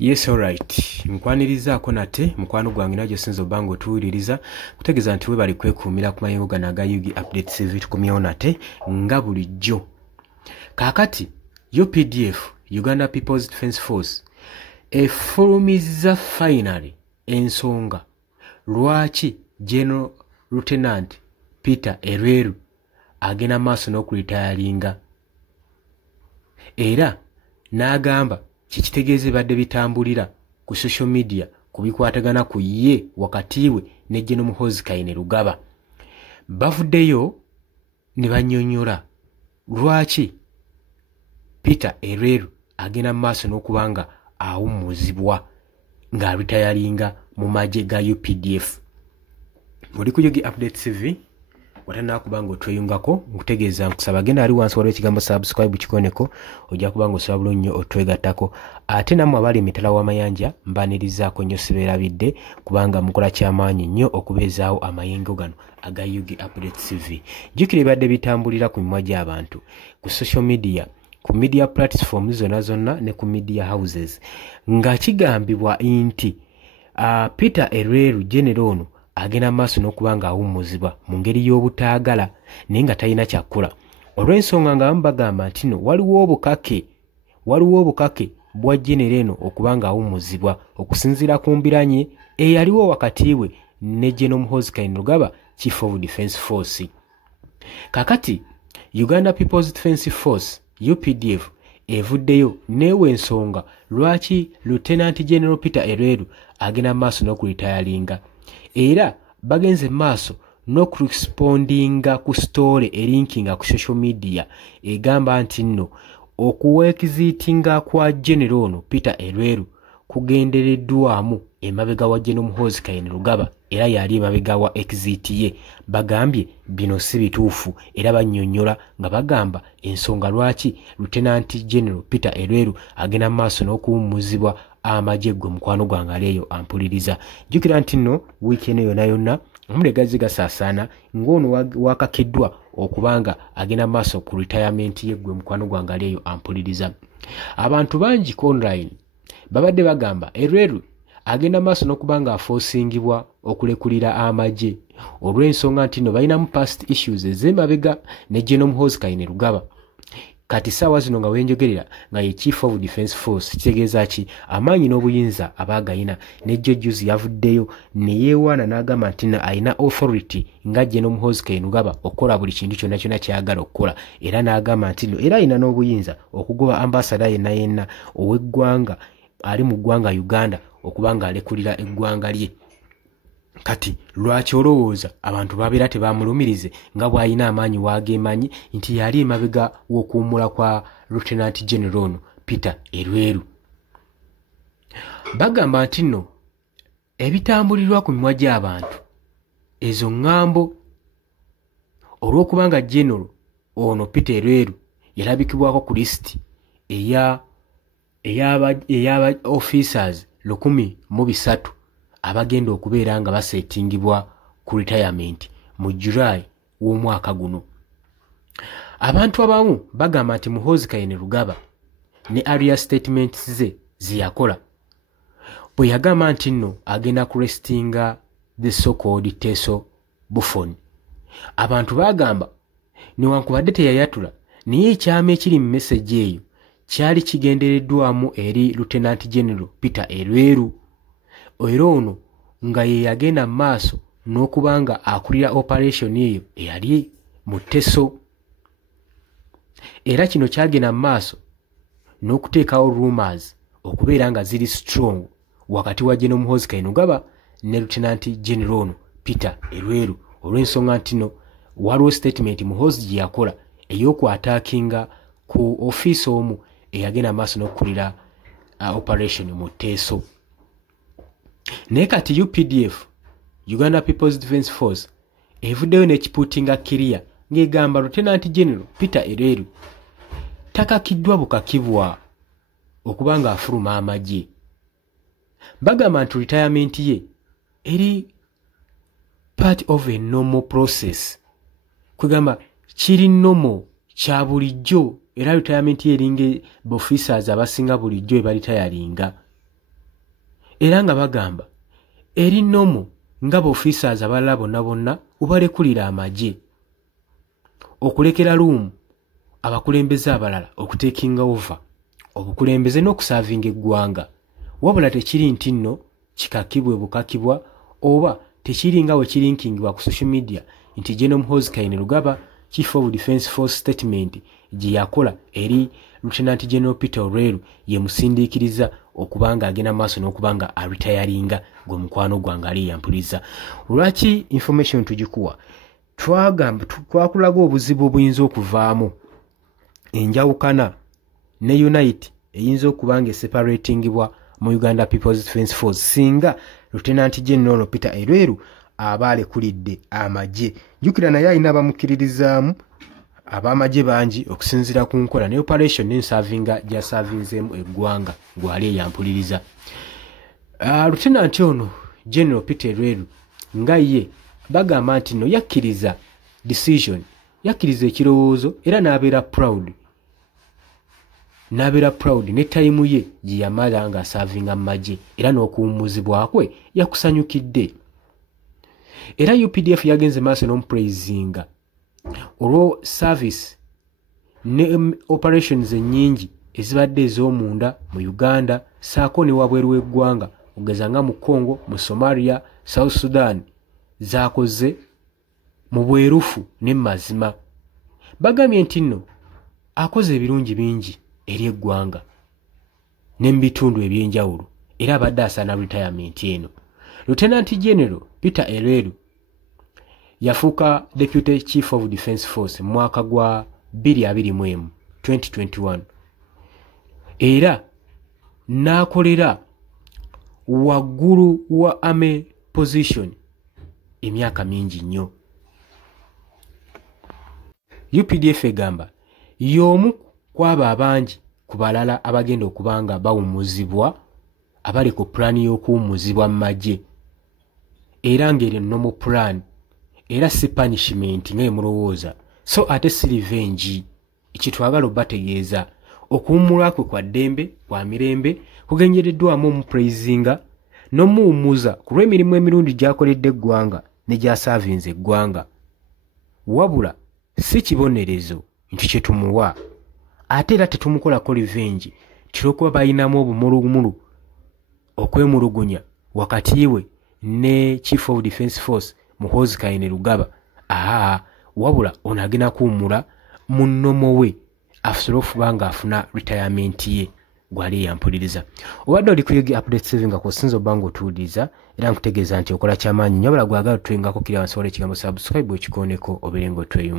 Yes, alright. Nkwanirizaako nate mukwano gwange najo sinzo bango tuwuliriza kutegeeza nti we bali kwekuumira ku mayengo gano aga Yugi Update TV tukomyewo nate nga bulijjo. Kaakati UPDF, Uganda People's Defence Force, efulumizza finally ensonga lwaki General Lieutenant Peter Erweru agenda maaso n'okulitayalinga era n'agamba kikitegeeze badde bitambulira ku social media kubikwatagana ku ye wakati we ne General Muhoozi Kainerugaba. Bavuddeyo ne bannyonnyola lwaki Peter Erweru agenda maaso n'okubanga awummuzibwa ng'alitayalinga mu magye ga UPDF. Oli ku Yugi Update TV watana kubanga otweyungako nkutegeeza nkusaba genda ali wansi waliwo ekigambo subscribe kikoneko ojja kubanga osabula nnyo otwegattako ate nammwe abali emitala w'amayanja mbanirizaako nnyo sibeerabidde kubanga mukola kyamaanyi nnyo okubeezaawo amayengo gano aga Yugi Update TV. Jjukira ebadde bitambulira ku mimwa gy'abantu ku social media, ku media platforms zonna ne ku media houses nga kigambibwa nti Peter Erweru General ono agenda maaso n'okubanga awummuzibwa mu ngeri y'obutaagala naye nga talina kyakkola olw'ensonga nga bamu bagamba nti no waliwo obukake bwa General eno okubanga awummuzibwa okusinziira ku mbiranye eyaliwo wakati we ne General Muhoozi Kainerugaba, Chief of Defence Force. Kakati Uganda People's Defence Force UPDF evuddeyo neewa ensonga lwaki Lieutenant General Peter Erweru agenda maaso n'okulitayalinga era bagenze maaso n'okurespondinga ku story elinkinga ku social media egamba nti nno okuweekiziitinga kwa General ono Peter Erweru kugendereddwamu emabega wa General Muhoozi Kainerugaba era yali emabega wa exit ye. Bagambye bino si bituufu era bannyonnyola nga bagamba ensonga lwaki Lieutenant General Peter Erweru agenda maaso n'okuwummuzibwa amagye gwe mukwano gwange aleeyo ampuliriza. Jjukira nti nno wiiki eno yonna omulegazi gasaasaana ng'ono wakakiddwa okubanga agenda maaso ku retirement ye gwe mukwano gwange aleeyo ampuliriza. Abantu bangi online babadde bagamba Erweru agenda maaso n'okubanga afoosingibwa okulekulira amagye olw'ensonga nti nno balinamu past issues ez'emabega ne General Muhoozi Kainerugaba. Kati ssaawa zino nga wenjogerera nga ye Chief of Defence Force kitegeeza ki amaanyi n'obuyinza abaagayina ne jjuzi yavuddeyo ne yeewaana n'agamba nti alina authority nga General Muhoozi Kainerugaba okukola buli kintu kyonna ky'ayagala okukola era n'agamba nti era alina n'obuyinza okugoba ambasada yenna ow'eggwanga ali mu ggwanga Uganda okubanga alekulira eggwanga lye. Kati lwaki olowooza abantu babeera tebamulumirize nga bw'alina amaanyi waagemanyi nti yali emabega w'okuwummula kwa Lieutenant General ono Peter Erweru? Bagamba nti nno ebitambulirwa ku mimwa gy'abantu ezo ŋŋambo olw'okubanga General ono Peter Erweru yalabikibwako ku lisiti ey'aba officers 1,300 abagenda okubeera nga basetingibwa ku retirement mu July w'omwaka guno. Abantu abamu bagamba nti Muhoozi Kainerugaba ne area statements ze ziyakola bwe yagamba nti nno agenda kurestinga the so-called Teso Buffon. Abantu bagamba newankubadde teyayatula naye ekyama ekiri mu message eyo kyali kigendereddwamu eri Lieutenant General Peter Erweru era ono nga ye yagenda maaso n'okubanga akulira operation eyo eyali mu Teso era kino kyagenda maaso n'okuteekawo rumors okubeera nga ziri strong wakati wa General Muhoozi Kainerugaba ne Lieutenant General ono Peter Erweru olw'ensonga nti no waliwo statement Muhoozi gye yakola ey'okwataakinga ku ofiisi omu eyagenda maaso n'okukulira operation mu Teso. Naye kati UPDF, Uganda People's Defence Force, evuddeyo n'ekipuutinga kiriya ng'egamba Lieutenant General Peter Erweru takakiddwa bukakibwa okubanga afuluma amagye. Bagamba nti retirement ye eri part of a normal process. Kwegamba kiri normal kya bulijjo era retirement eringe officers abasinga bulijjo ebalitayalinga era nga bagamba eri nomo nga officers abalala bonna ubalekulira amagye okulekera luumu abakulembeze abalala okutekinga over obukulembeze n'okusavinga eggwanga wabula tekiri nti nno kikakibwe bukakibwa oba tekiri nga we kirinkingibwa ku social media nti General Muhoozi Kainerugaba Chief of Defence Force statement gye yakola eri Lieutenant General Peter Oreru ye musindiikiriza okubanga agenda maaso n'okubanga aretiringa gwe mukwano gwange ali yampuliza. Lwaki information tugikuwa? Twakulaga obuzibu obuyinza okuvaamu enjawukana ne unite eyinza okubanga separatingibwa mu Uganda People's Defence Force singa Lieutenant General Peter Oreru abaale kulidde amagye. Jukira naye alina abamukiririzaamu abamagye bangi okusinzira ku nkola ne operation n'ensavinga gyasavinzeemu eggwanga gwali yampuliriza. Lieutenant ono General Peter Oreru nga ye bagamba nti no yakkiriza decision, yakkiriza ekirowoozo era n'abeera proud ne time ye gye yamala nga asavinga mu magye era n'okuwummuzibwa kwe yakusanyukidde. Era UPDF yagenze maaso n'omuprayizinga olwo service ne operations ennyingi ezibadde ez'omunda mu Uganda saako ne wabweru w'eggwanga ogeza nga mu Congo, mu Somalia, South Sudan zaakoze mu bwerufu ne mazima. Bagambye nti nno akoze ebirungi bingi eri eggwanga ne mu bitundu ebyenjawulo era abadde asaana retirement eno. Lieutenant General Peter Oreru yafuuka Deputy Chief of Defence Force mu mwaka gwa 2021 era n'akolera waggulu wa army position emyaka mingi nnyo. UPDF egamba y'omu kwaba abangi ku balala abagenda okubanga bawummuzibwa abali ku pulaani y'okuwummuzibwa mu magye era ng'eri normal plan era si punishment nga emulowooza so ate si revenge. Ekitwagala obategeeza okuwummulwa kwe kwa ddembe kwa mirembe kugenyereddwamu omuprayizinga n'omuwummuza ku lw'emirimu emirundi gy'akoledde eggwanga ne gy'asaavinze eggwanga wabula si kibonerezo nti kye tumuwa ate era tetumukolako revenge kirookuba balinamu obumulumulu okwemulugunya wakati we ne Chief of Defence Force Muhoozi Kainerugaba. Wabula ono agenda kuwummula mu nnomo we afusobole okuba nga afuna retirement ye gwali yampuliriza. Obadde oli kuyigi update saving akusinza obba ng'otuwuliriza era nkutegeeza nti okola kyamaanyi nnyo wabula gwagala otwengako kiri wansi waliwo ekigambo subscribe ekikooneko obeere ng'otweyunga.